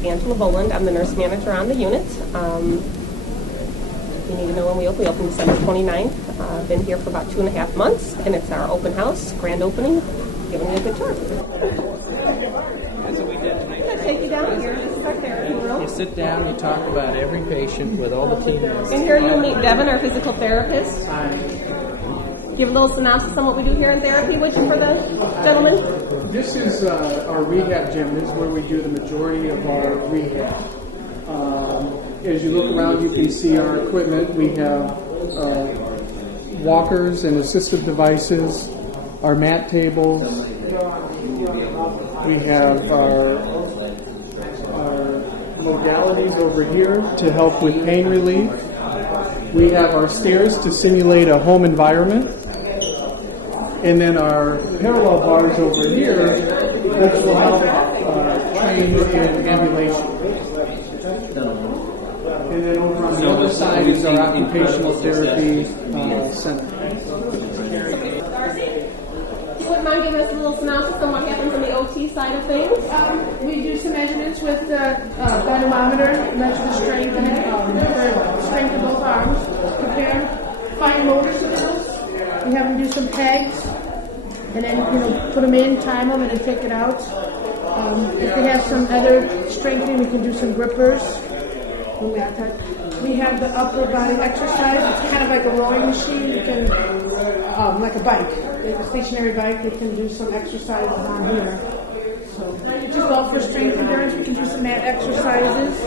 is Angela Boland. I'm the nurse manager on the unit. If you need to know when we open December 29th. Been here for about 2.5 months, and it's our open house, grand opening, giving you a good tour. That's what we did tonight. I'm going to take you down here. This is our therapy room. You sit down, you talk about every patient with all the team members. And here you'll meet Devin, our physical therapist. Give a little synopsis on what we do here in therapy, would you, for the gentleman? This is our rehab gym. This is where we do the majority of our rehab. As you look around, you can see our equipment. We have walkers and assistive devices, our mat tables. We have our modalities over here to help with pain relief. We have our stairs to simulate a home environment. And then our parallel bars over here, which will help train in ambulation. And then over on the other side is our occupational therapy center. Darcy, if you wouldn't mind giving us a little synopsis on what happens on the OT side of things? We do some measurements with the dynamometer, measure the strength and the strength of both arms, compare fine motor skills. We have them do some pegs, and then put them in, time them, and then take it out. If they have some other strengthening, we can do some grippers. We have the upper body exercise. It's kind of like a rowing machine. You can, like a bike, like a stationary bike. You can do some exercises on here. So just go for strength endurance. We can do some mat exercises.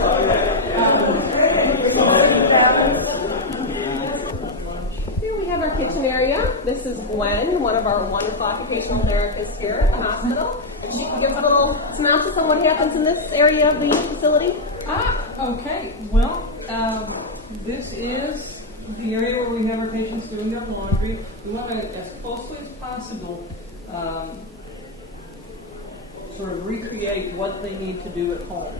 Here we have our kitchen area. This is Gwen, one of our wonderful occupational therapists here at the hospital. And she can give a little synopsis on what happens in this area of the facility. Okay. Well, this is the area where we have our patients doing their laundry. We want to, as closely as possible, sort of recreate what they need to do at home.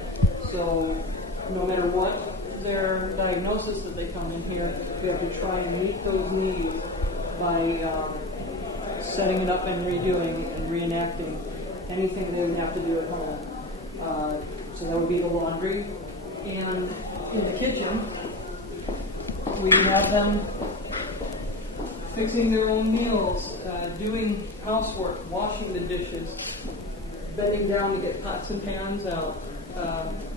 So no matter what their diagnosis that they come in here, we have to try and meet those needs by setting it up and redoing and reenacting anything they would have to do at home. So that would be the laundry. And in the kitchen, we have them fixing their own meals, doing housework, washing the dishes, bending down to get pots and pans out,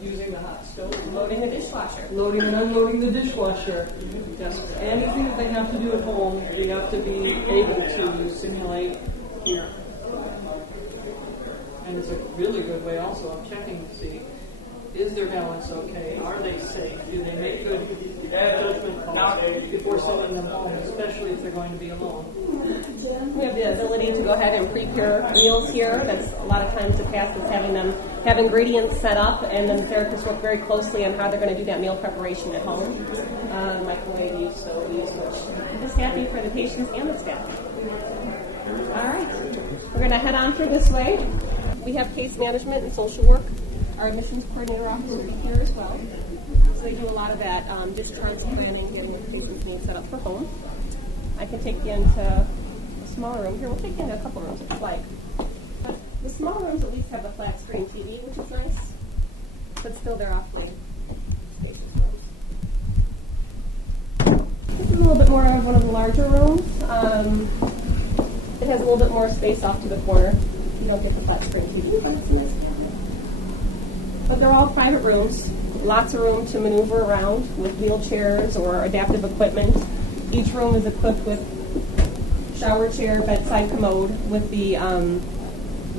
using the hot stove, Loading the dishwasher. loading and unloading the dishwasher. Yes, anything that they have to do at home, they have to be able to simulate here. And it's a really good way also of checking to see, is their balance okay? Are they safe? Do they make good judgment calls before sending them home, especially if they're going to be alone? We have the ability to go ahead and prepare meals here. That's a lot of times the task is having them have ingredients set up, and then the therapists work very closely on how they're going to do that meal preparation at home. Microwave use, stove use, which I'm just happy for the patients and the staff. All right, we're going to head on through this way. We have case management and social work. Our admissions coordinator office will be here as well. So they do a lot of that discharge planning, getting the patient's needs set up for home. I can take you into a smaller room here. We'll take you into a couple rooms if you like. But the small rooms at least have a flat screen TV, which is nice, but still they're awfully spacious rooms. This is a little bit more of one of the larger rooms. It has a little bit more space off to the corner. You don't get the flat screen TV, but it's a nice cabinet. But they're all private rooms, lots of room to maneuver around with wheelchairs or adaptive equipment. Each room is equipped with shower chair, bedside commode, with the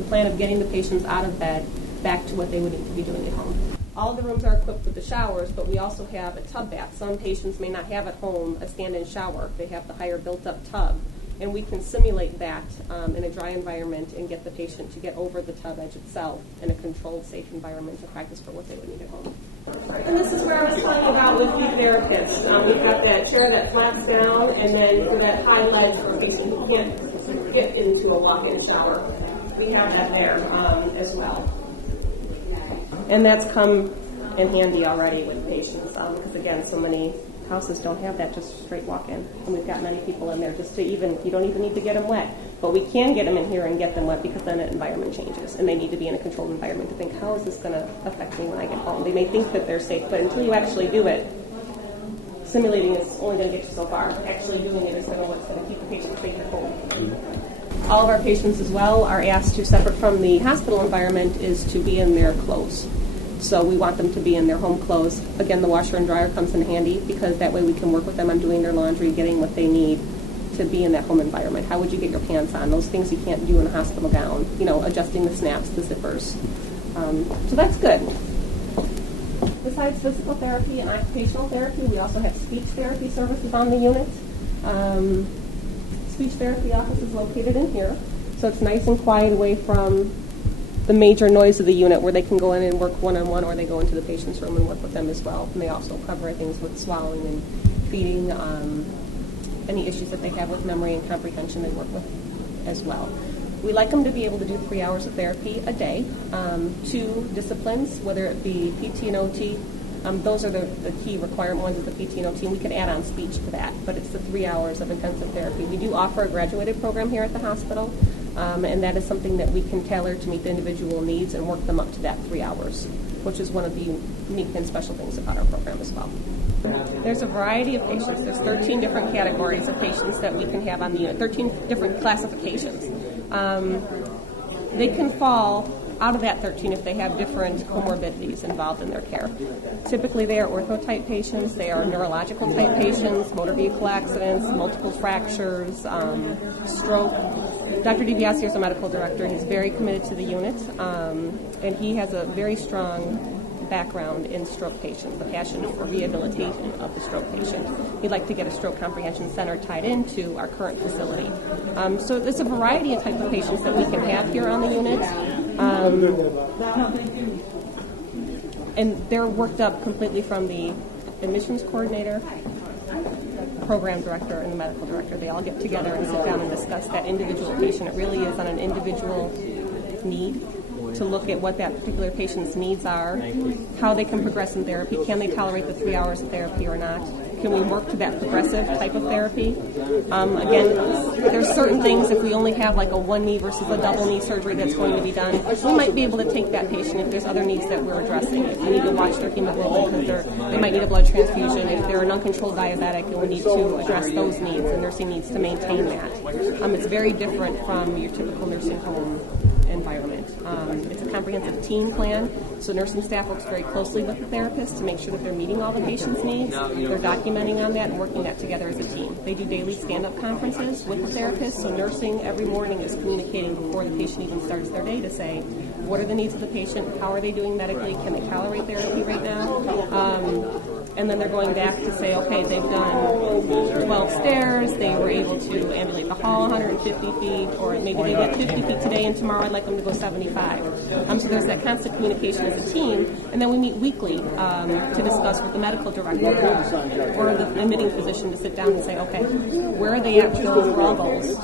plan of getting the patients out of bed back to what they would need to be doing at home. All of the rooms are equipped with the showers, but we also have a tub bath. Some patients may not have at home a stand-in shower. They have the higher built-up tub. And we can simulate that in a dry environment and get the patient to get over the tub edge itself in a controlled, safe environment to practice for what they would need at home. And this is where I was telling you about with the therapists. We've got that chair that flaps down, and then for that high ledge for a patient who can't get into a walk-in shower, we have that there as well. And that's come in handy already with patients because, again, so many houses don't have that just straight walk-in. And we've got many people in there just to even, you don't even need to get them wet. But we can get them in here and get them wet because then the environment changes. And they need to be in a controlled environment to think, how is this going to affect me when I get home? They may think that they're safe, but until you actually do it, simulating is only going to get you so far. Actually doing it is what's going to keep the patient safe at home. All of our patients as well are asked to, separate from the hospital environment, is to be in their clothes. So we want them to be in their home clothes. Again, the washer and dryer comes in handy because that way we can work with them on doing their laundry, getting what they need to be in that home environment. How would you get your pants on? Those things you can't do in a hospital gown. You know, adjusting the snaps, the zippers. So that's good. Besides physical therapy and occupational therapy, we also have speech therapy services on the unit. Speech therapy office is located in here, so it's nice and quiet away from the major noise of the unit where they can go in and work one-on-one, or they go into the patient's room and work with them as well. And they also cover things with swallowing and feeding, any issues that they have with memory and comprehension they work with as well. We like them to be able to do 3 hours of therapy a day, 2 disciplines, whether it be PT and OT. Those are the key requirement ones, is the PT and OT, and we can add on speech to that, but it's the 3 hours of intensive therapy. We do offer a graduated program here at the hospital, and that is something that we can tailor to meet the individual needs and work them up to that 3 hours, which is one of the unique and special things about our program as well. There's a variety of patients. There's 13 different categories of patients that we can have on the unit, 13 different classifications. They can fall out of that 13 if they have different comorbidities involved in their care. Typically they are ortho-type patients, they are neurological type patients, motor vehicle accidents, multiple fractures, stroke. Dr. DiBiase is a medical director. He's very committed to the unit, and he has a very strong background in stroke patients, the passion for rehabilitation of the stroke patient. He'd like to get a stroke comprehension center tied into our current facility. So there's a variety of types of patients that we can have here on the unit. And they're worked up completely from the admissions coordinator, program director, and the medical director. They all get together and sit down and discuss that individual patient. It really is on an individual need to look at what that particular patient's needs are, how they can progress in therapy, can they tolerate the 3 hours of therapy or not, can we work to that progressive type of therapy. Again, there's certain things, if we only have like a one knee versus a double knee surgery that's going to be done, we might be able to take that patient if there's other needs that we're addressing. If we need to watch their hemoglobin because they might need a blood transfusion, if they're an uncontrolled diabetic and we need to address those needs, and nursing needs to maintain that. It's very different from your typical nursing home environment. It's a comprehensive team plan, so nursing staff works very closely with the therapist to make sure that they're meeting all the patient's needs. They're documenting on that and working that together as a team. They do daily stand-up conferences with the therapist, so nursing every morning is communicating before the patient even starts their day to say, what are the needs of the patient, how are they doing medically, can they tolerate therapy right now? And then they're going back to say, okay, they've done 12 stairs, they were able to ambulate the hall 150 feet, or maybe they went 50 feet today and tomorrow I'd like them to go 75. So there's that constant communication as a team, and then we meet weekly to discuss with the medical director or the admitting physician to sit down and say, okay, where are they at with their overall goals?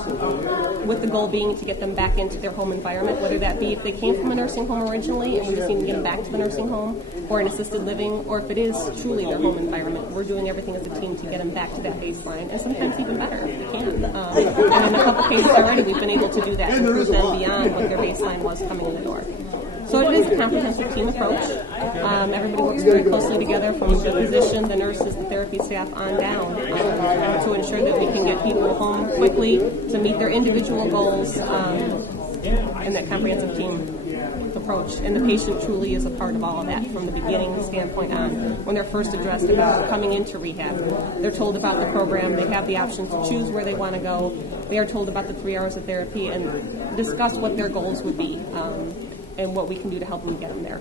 With the goal being to get them back into their home environment, whether that be if they came from a nursing home originally and we just need to get them back to the nursing home, or an assisted living, or if it is truly their home environment. We're doing everything as a team to get them back to that baseline, and sometimes even better if we can. And in a couple cases already, we've been able to do that, to move them beyond what their baseline was coming in the door. So it is a comprehensive team approach. Everybody works very closely together, from the physician, the nurses, the therapy staff on down, to ensure that we can get people home quickly to meet their individual goals, and that comprehensive team approach. And the patient truly is a part of all of that from the beginning standpoint on. When they're first addressed about coming into rehab, they're told about the program, they have the option to choose where they want to go, they are told about the 3 hours of therapy and discuss what their goals would be, and what we can do to help them get them there.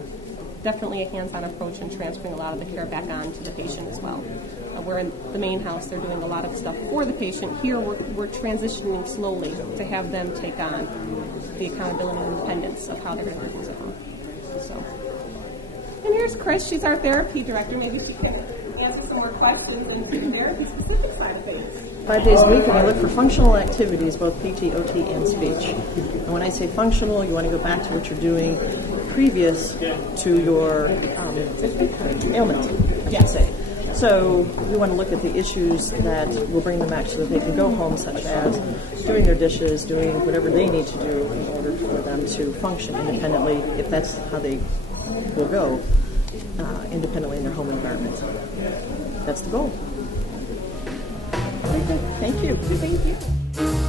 Definitely a hands-on approach and transferring a lot of the care back on to the patient as well. We're in the main house, they're doing a lot of stuff for the patient. Here we're transitioning slowly to have them take on the accountability and independence of how they're going to do things at home. So, and here's Chris, she's our therapy director. Maybe she can answer some more questions and do therapy-specific side of things. 5 days a week, and I look for functional activities, both PT, OT, and speech. And when I say functional, you want to go back to what you're doing previous to your ailment, I should say. So we want to look at the issues that will bring them back so that they can go home, such as doing their dishes, doing whatever they need to do in order for them to function independently, if that's how they will go, independently in their home environment. That's the goal. Very good. Thank you. Thank you.